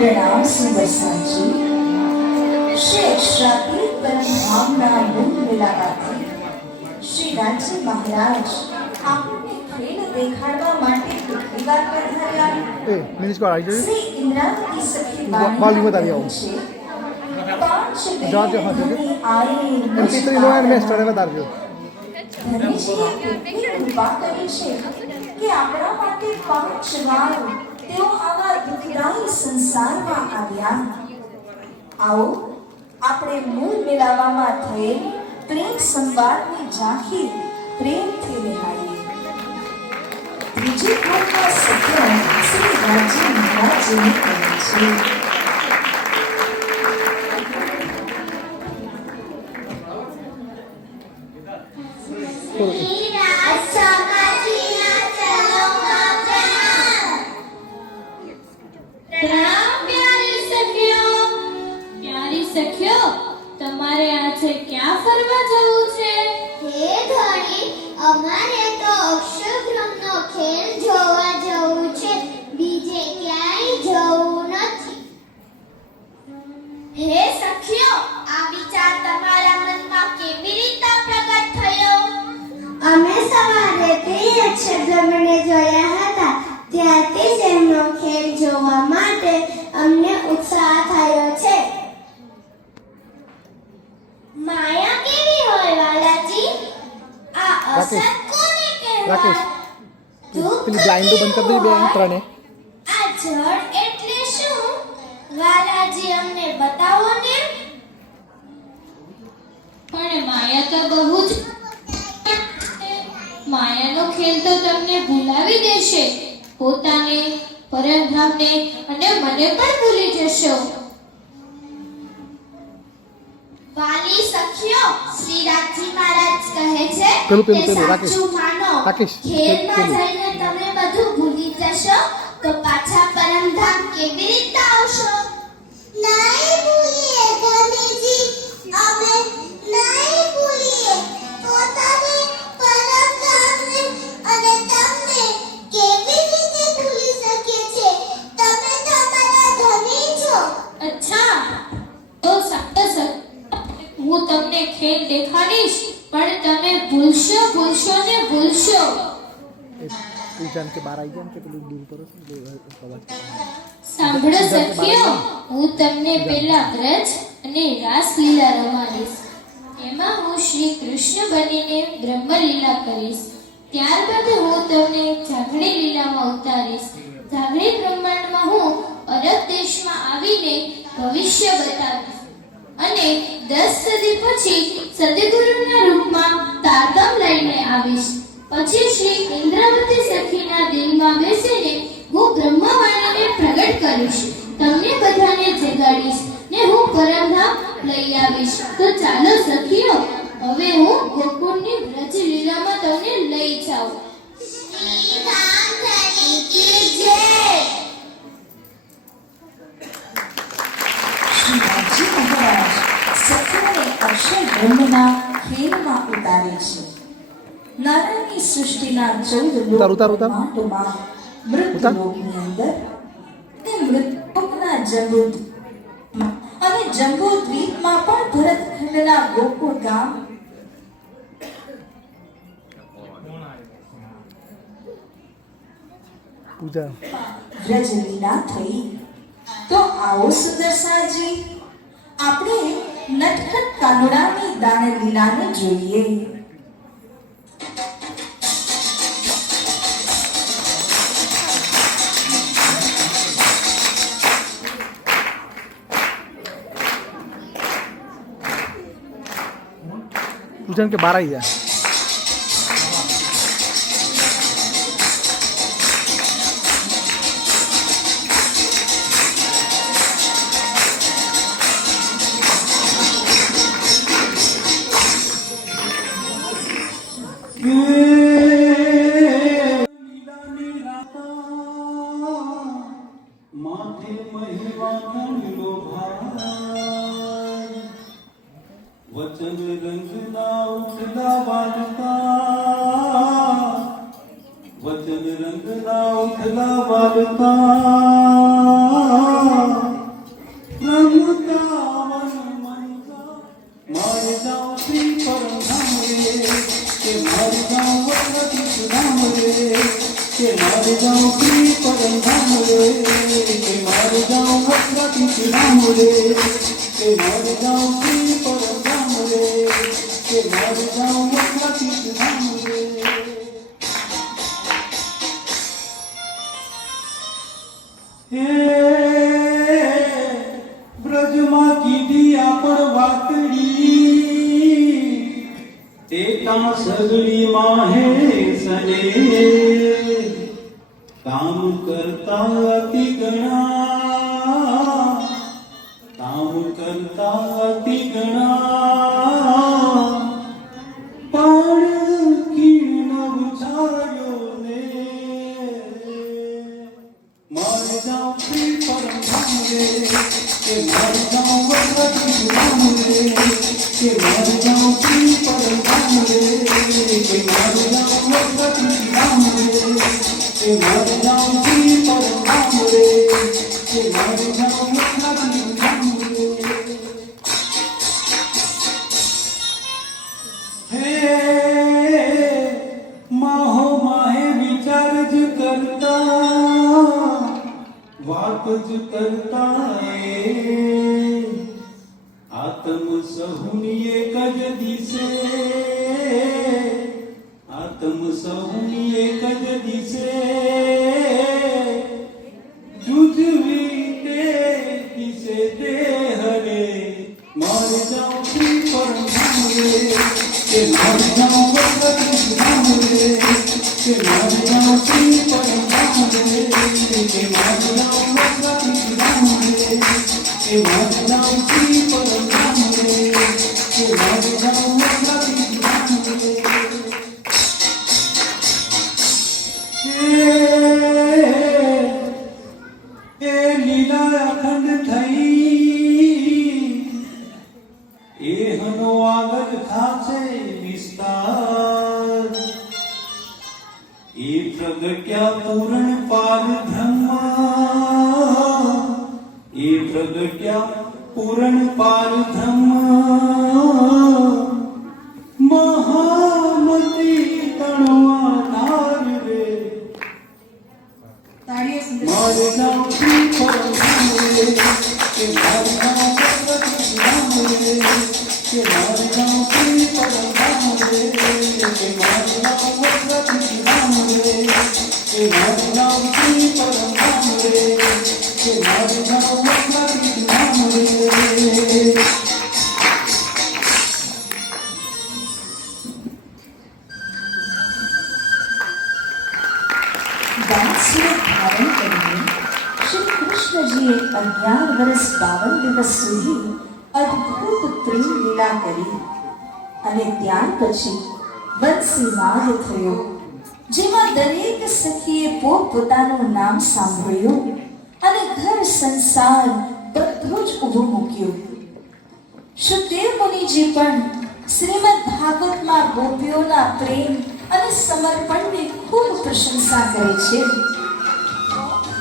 प्रणाम सुदर्शन जी। श्री अक्षरातीत परम भावना मूल मिलावाથી શ્રી રાજ્ય મહારાજ આપણને ખેલ દેખાડવા માટે કેટલી વાર પધાર્યા. શ્રી ઇન્દ્રાવતી સખી બાણી છે પાંચ દેવની આયે ધનેશજીએ કેટલી કૃપા કરી છે કે આપણા માટે 5 વાર તેઓ આવા દુઃખદાયી સંસારમાં આવ્યા. આવો આપણે મૂળ મેળાવામાં થયેલ પ્રેમ સંવાદની ઝાંખી પ્રેમથી નિહાળીએ. ત્રીજી ભાગમાં સત્ય શ્રી રાજ્ય મહારાજને કહે છે. તમારે આજે ક્યાં ફરવા જવું છે? હે ધણી, અમારે તો અક્ષરબ્રહ્મનો ખેલ જોવા જવું છે, બીજે ક્યાંય જવું નથી. હે સખીઓ, આ વિચાર તમારા મનમાં કેવી રીતે પ્રગટ થયો? અમે સવારેથી અક્ષરબ્રહ્મને જોયા હતા, ત્યારથી જ એમનો ખેલ જોવા માટે અમને ઉત્સાહ થયો છે. માયા કેવી હોય વાલાજી? આ અસત કોને કહેવાય? પેલી બ્લાઇન્ડો બંધ કરી દઈ બે ત્રણે. આ જળ એટલે શું? વાલાજી અમને બતાવો ને. પણ માયા તો બહુ જ માયાનો ખેલ તો તમને ભૂલાવી દેશે. પોતાને, પરમધામને અને મને પણ ભૂલી જશો. વાલી સખીઓ, શ્રી રાજજી મહારાજ કહે છે પેલું કે સાચું માનો. રાકેશ, ખેલમાં જઈને તમે બધું ભૂલી જશો તો પાછા પરમધામ કેવી રીતે આવશો? નહીં ભૂલીએ ધણીજી, અમે નહીં ભૂલીએ. પોતાને, પરમધામને અને તમને કેવી રીતે ભૂલી શકીએ છે? તમે તો અમારા ધણી છો. અચ્છા, તો સાચો હું તમને ખેલ દેખાડીશ, પણ તમે ભૂલશો ને ભૂલશો. પૂજાન કે બહાર આવી જાય કે પેલું દૂર કરો. સાંભળો સખીઓ, હું તમને પેલા વ્રજ અને રાસલીલા રમાડીશ. એમાં હું શ્રી કૃષ્ણ બનીને બ્રહ્મલીલા કરીશ. ત્યારબાદ હું તમને જાગણી લીલામાં ઉતારીશ. જાગણી બ્રહ્માંડમાં હું અરબ દેશમાં આવીને ભવિષ્ય બતાવીશ અને 10 સદી પછી સદગુરુના રૂપમાં તારતમ લઈને આવીશ. પછી શ્રી ઇન્દ્રાવતી સખીના દિલમાં બેસીને હું બ્રહ્મવાણીને પ્રગટ કરીશ. તમને બધાને જગાડીશ ને હું પરમધામ લઈ આવીશ. તો ચાલો સખીઓ, હવે હું ગોકુળની વ્રજ લીલામાં તમને લઈ જાઉં. શ્રી રામધણી કી જય. શ્રી રાજ્ય મહારાજ સખીઓને અક્ષર બ્રહ્મના ખેલમાં ઉતારે છે. નારાયણની સૃષ્ટિના 14 બ્રહ્માંડોમાં મૃતલોકની અંદર તે મૃતલોકના જંબૂદ્વીપમાં અને જંબૂદ્વીપમાં પણ ભરતખંડના ગોકુળ ગામ પૂજા વ્રજલીલા થઈ. તો આવો સુદર્શાજી, આપણે નટખટ કાનુડાની દાનલીલાને જોઈએ. પૂજાન કે બહાર આવી જાય. वचन रंगना उठला वालता, वचन रंगना उठला वालता, રમતા મન મનતા મારે જાઉં શ્રી પરમ ધામ રે કે મારે જાઉં વક્રતીર્થ ધામ રે કે મારે જાઉં શ્રી પરમ ધામ રે કે મારે જાઉં વક્રતીર્થ ધામ રે કે મારે જાઉં શ્રી પરમ ધામ રે કે મારે જાઉં વક્રતીર્થ ધામ રે હે બ્રજમાં કીધી આપણ વાતડી તે તાં સગડી માહે સને કામ કરતા અતિ ગણા કામ કરતા અતિ ગણા પણ કીણ ઉછાળ્યો ને મારે જાઉં શ્રી પરમ ધામ રે કે મારે જાઉં વક્રતીર્થ ધામ રે કે મારે જાઉં શ્રી પરમ ધામ રે કે મારે જાઉં વક્રતીર્થ ધામ રે કે મારે જાઉં શ્રી પરમ ધામ રે કે મારે જાઉં વક્રતીર્થ ધામ રે હે માહો માહે વિચાર જ કરતા વાત જ કરતા આત્મ સહુની એક જ દિશે આત્મ સહુની એક જ દિશે જુજવી તે દિશે તે હરે મારે જાઉં શ્રી પરમ ધામ રે કે મારે જાઉં વક્રતીર્થ ધામ રે કે મારે જાઉં શ્રી પરમ ધામ રે કે મારે જાઉં વક્રતીર્થ ધામ રે કે મારે જાઉં શ્રી પરમ ધામ રે કે મારે જાઉં વક્રતીર્થ ધામ રે એ લીલા અખંડ થઈ એ હનો આગળ થાશે વિસ્તાર એ પ્રગટ્યા પૂર્ણ પાર બ્રહ્મ એ પ્રગટ્યા પૂર્ણ પાર બ્રહ્મ મહામતી તણવાનાર રે તાળીઓ સુંદર મારે જાઉં શ્રી પરમ ધામ રે કે મારે જાઉં વક્રતીર્થ ધામ રે કે મારે જાઉં શ્રી પરમ ધામ રે કે મારે જાઉં વક્રતીર્થ ધામ રે કે મારે જાઉં શ્રી પરમ ધામ રે કે મારે જાઉં વક્રતીર્થ ધામ રે દાસને ધારણ કરીને શ્રી કૃષ્ણજીએ 11 વર્ષ 52 દિવસ સુધી અદ્ભુત પ્રેમ લીલા કરી અને ત્યાર પછી બંસીનાદ થયો જેમાં દરેક સખીએ પોતપોતાનું નામ સાંભળ્યું અને ઘર સંસાર બધું જ ઊભું મૂક્યું. સુખદેવ મુનિજી પણ શ્રીમદ ભાગવતમાં ગોપીઓના પ્રેમ અને સમર્પણની ખૂબ પ્રશંસા કરે છે.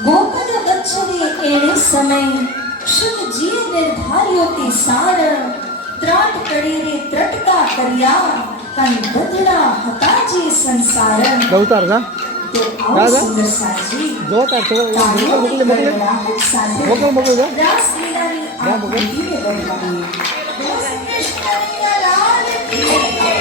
ગોપદ વત્સલે એણે સમય શુકજીએ નિર્ધાર્યો તે સાર ત્રાટ કરી રે ત્રટકા કર્યા કઈ બદડા હતા જે સંસાર. ગૌતાર જા તો આવો સુંદર સાજી જો તાર છોકરા મોકલે રાહત સાથે મોકલ જા રાસલીલાની જા મોકલ. આકૃતિને વર્ણવી. કૃષ્ણ લાલ કી જય.